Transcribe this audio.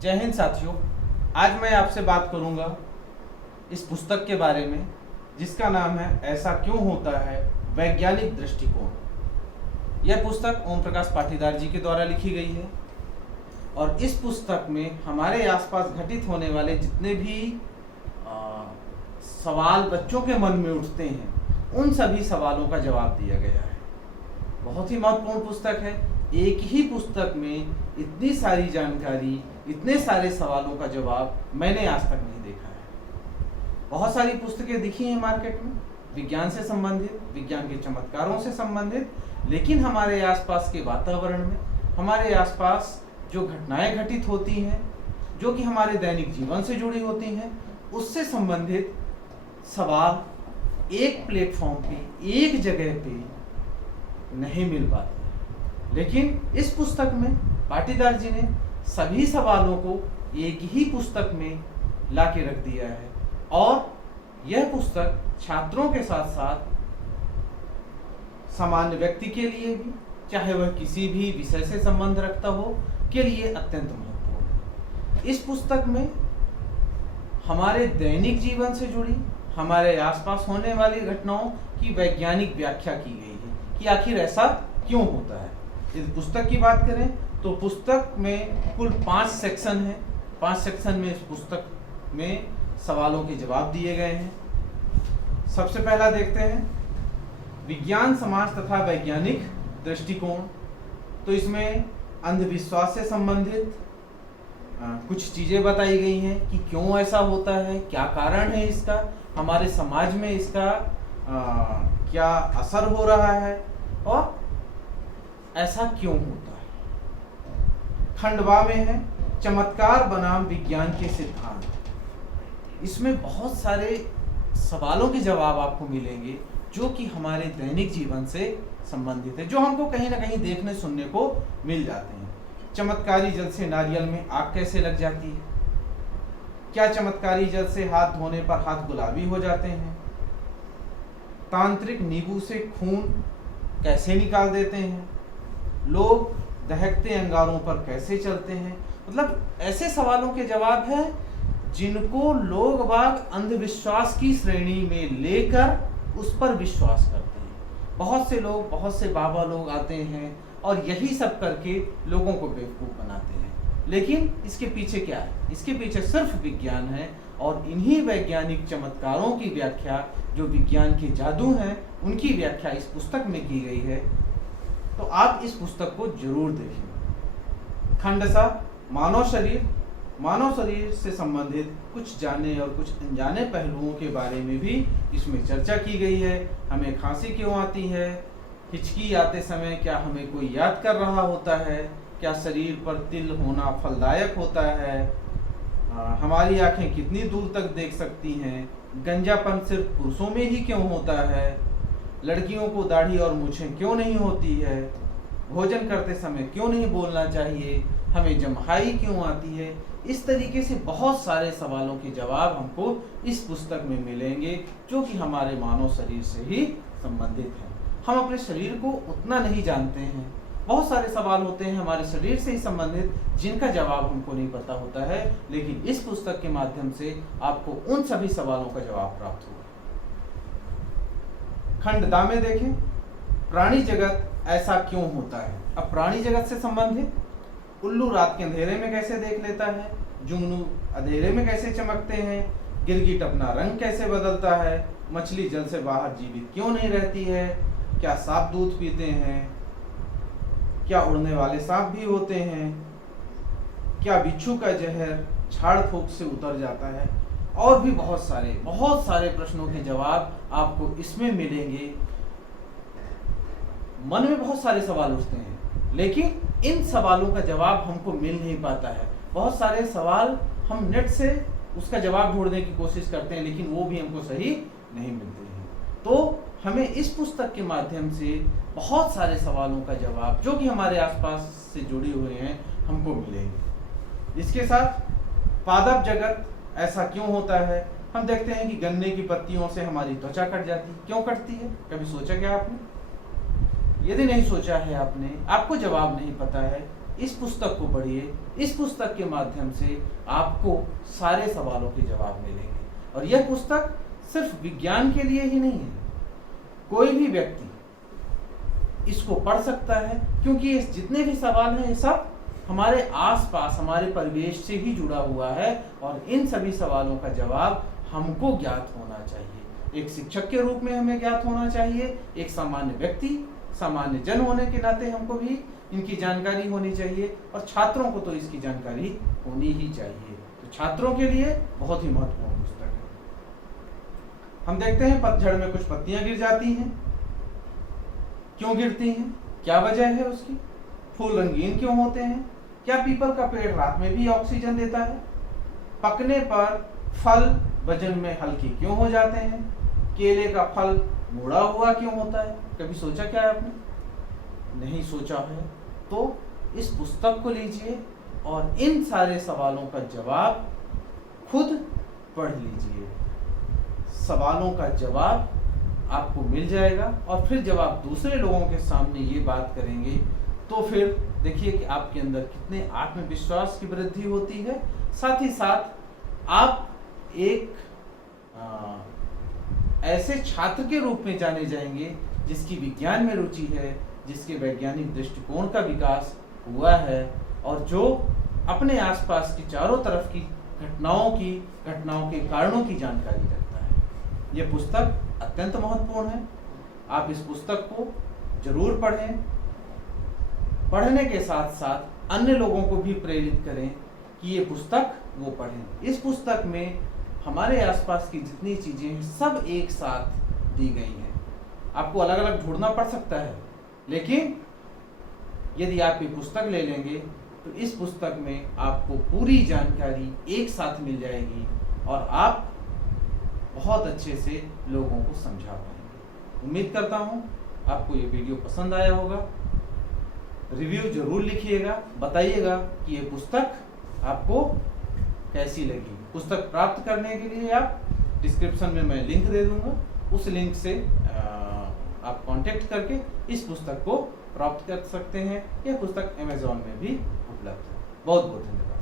जय हिंद साथियों। आज मैं आपसे बात करूंगा इस पुस्तक के बारे में जिसका नाम है ऐसा क्यों होता है, वैज्ञानिक दृष्टिकोण। यह पुस्तक ओम प्रकाश पाटीदार जी के द्वारा लिखी गई है और इस पुस्तक में हमारे आसपास घटित होने वाले जितने भी सवाल बच्चों के मन में उठते हैं उन सभी सवालों का जवाब दिया गया है। बहुत ही महत्वपूर्ण पुस्तक है। एक ही पुस्तक में इतनी सारी जानकारी, इतने सारे सवालों का जवाब मैंने आज तक नहीं देखा है। बहुत सारी पुस्तकें दिखी हैं मार्केट में, विज्ञान से संबंधित, विज्ञान के चमत्कारों से संबंधित, लेकिन हमारे आसपास के वातावरण में, हमारे आसपास जो घटनाएं घटित होती हैं, जो कि हमारे दैनिक जीवन से जुड़ी होती हैं, उससे संबंधित सवाल एक प्लेटफॉर्म पे, एक जगह पे नहीं मिल पाते। लेकिन इस पुस्तक में पाटीदार जी ने सभी सवालों को एक ही पुस्तक में ला के रख दिया है और यह पुस्तक छात्रों के साथ साथ सामान्य व्यक्ति के लिए भी, चाहे वह किसी भी विषय से संबंध रखता हो, के लिए अत्यंत महत्वपूर्ण है। इस पुस्तक में हमारे दैनिक जीवन से जुड़ी, हमारे आसपास होने वाली घटनाओं की वैज्ञानिक व्याख्या की गई है कि आखिर ऐसा क्यों होता है। इस पुस्तक की बात करें तो पुस्तक में कुल 5 सेक्शन हैं। 5 सेक्शन में इस पुस्तक में सवालों के जवाब दिए गए हैं। सबसे पहला देखते हैं विज्ञान, समाज तथा वैज्ञानिक दृष्टिकोण। तो इसमें अंधविश्वास से संबंधित कुछ चीजें बताई गई हैं कि क्यों ऐसा होता है, क्या कारण है इसका, हमारे समाज में इसका क्या असर हो रहा है और ऐसा क्यों होता है। खंडवा में है चमत्कार बनाम विज्ञान के सिद्धांत। इसमें बहुत सारे सवालों के जवाब आपको मिलेंगे जो कि हमारे दैनिक जीवन से संबंधित है, जो हमको कहीं ना कहीं देखने सुनने को मिल जाते हैं। चमत्कारी जल से नारियल में आग कैसे लग जाती है, क्या चमत्कारी जल से हाथ धोने पर हाथ गुलाबी हो जाते हैं, तांत्रिक नींबू से खून कैसे निकाल देते हैं, लोग दहकते अंगारों पर कैसे चलते हैं। मतलब ऐसे सवालों के जवाब हैं जिनको लोग बाग अंधविश्वास की श्रेणी में लेकर उस पर विश्वास करते हैं। बहुत से लोग, बहुत से बाबा लोग आते हैं और यही सब करके लोगों को बेवकूफ बनाते हैं। लेकिन इसके पीछे क्या है? इसके पीछे सिर्फ विज्ञान है और इन्हीं वैज्ञानिक चमत्कारों की व्याख्या, जो विज्ञान के जादू हैं, उनकी व्याख्या इस पुस्तक में की गई है। तो आप इस पुस्तक को जरूर देखें। खंड सा मानव शरीर से संबंधित कुछ जाने और कुछ अनजाने पहलुओं के बारे में भी इसमें चर्चा की गई है। हमें खांसी क्यों आती है, हिचकी आते समय क्या हमें कोई याद कर रहा होता है, क्या शरीर पर तिल होना फलदायक होता है, हमारी आंखें कितनी दूर तक देख सकती हैं, गंजापन सिर्फ पुरुषों में ही क्यों होता है, लड़कियों को दाढ़ी और मूछें क्यों नहीं होती है, भोजन करते समय क्यों नहीं बोलना चाहिए, हमें जम्हाई क्यों आती है। इस तरीके से बहुत सारे सवालों के जवाब हमको इस पुस्तक में मिलेंगे जो कि हमारे मानव शरीर से ही संबंधित हैं। हम अपने शरीर को उतना नहीं जानते हैं। बहुत सारे सवाल होते हैं हमारे शरीर से ही संबंधित जिनका जवाब हमको नहीं पता होता है, लेकिन इस पुस्तक के माध्यम से आपको उन सभी सवालों का जवाब प्राप्त होगा। खंड दा में देखें प्राणी जगत ऐसा क्यों होता है। अब प्राणी जगत से संबंधित उल्लू रात के अंधेरे में कैसे देख लेता है, जुगनू अंधेरे में कैसे चमकते हैं, गिरगिट अपना रंग कैसे बदलता है, मछली जल से बाहर जीवित क्यों नहीं रहती है, क्या सांप दूध पीते हैं, क्या उड़ने वाले सांप भी होते हैं, क्या बिच्छू का जहर झाड़ फूक से उतर जाता है, और भी बहुत सारे प्रश्नों के जवाब आपको इसमें मिलेंगे। मन में बहुत सारे सवाल उठते हैं लेकिन इन सवालों का जवाब हमको मिल नहीं पाता है। बहुत सारे सवाल हम नेट से उसका जवाब ढूंढने की कोशिश करते हैं लेकिन वो भी हमको सही नहीं मिलते हैं। तो हमें इस पुस्तक के माध्यम से बहुत सारे सवालों का जवाब जो कि हमारे आसपास से जुड़े हुए हैं हमको मिलेंगे। इसके साथ पादप जगत ऐसा क्यों होता है। हम देखते हैं कि गन्ने की पत्तियों से हमारी त्वचा कट जाती है। क्यों कटती है, कभी सोचा क्या आपने? यदि नहीं सोचा है आपने, आपको जवाब नहीं पता है, इस पुस्तक को पढ़िए। इस पुस्तक के माध्यम से आपको सारे सवालों के जवाब मिलेंगे। और यह पुस्तक सिर्फ विज्ञान के लिए ही नहीं है, कोई भी व्यक्ति इसको पढ़ सकता है, क्योंकि ये जितने भी सवाल हैं ये सब हमारे आसपास हमारे परिवेश से ही जुड़ा हुआ है, और इन सभी सवालों का जवाब हमको ज्ञात होना चाहिए। एक शिक्षक के रूप में हमें ज्ञात होना चाहिए, एक सामान्य व्यक्ति, सामान्य जन होने के नाते हमको भी इनकी जानकारी होनी चाहिए, और छात्रों को तो इसकी जानकारी होनी ही चाहिए। तो छात्रों के लिए बहुत ही महत्वपूर्ण पुस्तक है। हम देखते हैं पतझड़ में कुछ पत्तियां गिर जाती हैं। क्यों गिरती हैं, क्या वजह है उसकी? फूल रंगीन क्यों होते हैं? क्या पीपल का पेड़ रात में भी ऑक्सीजन देता है? पकने पर फल वजन में हल्के क्यों हो जाते हैं? केले का फल मुड़ा हुआ क्यों होता है? कभी सोचा क्या है आपने? नहीं सोचा है तो इस पुस्तक को लीजिए और इन सारे सवालों का जवाब खुद पढ़ लीजिए। सवालों का जवाब आपको मिल जाएगा, और फिर जब आप दूसरे लोगों के सामने ये बात करेंगे तो फिर देखिए कि आपके अंदर कितने आत्मविश्वास की वृद्धि होती है। साथ ही साथ आप एक ऐसे छात्र के रूप में जाने जाएंगे जिसकी विज्ञान में रुचि है, जिसके वैज्ञानिक दृष्टिकोण का विकास हुआ है, और जो अपने आसपास की चारों तरफ की घटनाओं के कारणों की जानकारी रखता है। यह पुस्तक अत्यंत महत्वपूर्ण है। आप इस पुस्तक को जरूर पढ़ें। पढ़ने के साथ साथ अन्य लोगों को भी प्रेरित करें कि ये पुस्तक वो पढ़ें। इस पुस्तक में हमारे आसपास की जितनी चीजें हैं सब एक साथ दी गई हैं। आपको अलग अलग ढूंढना पड़ सकता है, लेकिन यदि आप ये पुस्तक ले लेंगे तो इस पुस्तक में आपको पूरी जानकारी एक साथ मिल जाएगी, और आप बहुत अच्छे से लोगों को समझा पाएंगे। उम्मीद करता हूँ आपको ये वीडियो पसंद आया होगा। रिव्यू जरूर लिखिएगा, बताइएगा कि ये पुस्तक आपको कैसी लगी। पुस्तक प्राप्त करने के लिए आप डिस्क्रिप्शन में मैं लिंक दे दूंगा, उस लिंक से आप कांटेक्ट करके इस पुस्तक को प्राप्त कर सकते हैं। यह पुस्तक अमेज़न में भी उपलब्ध है। बहुत बहुत धन्यवाद।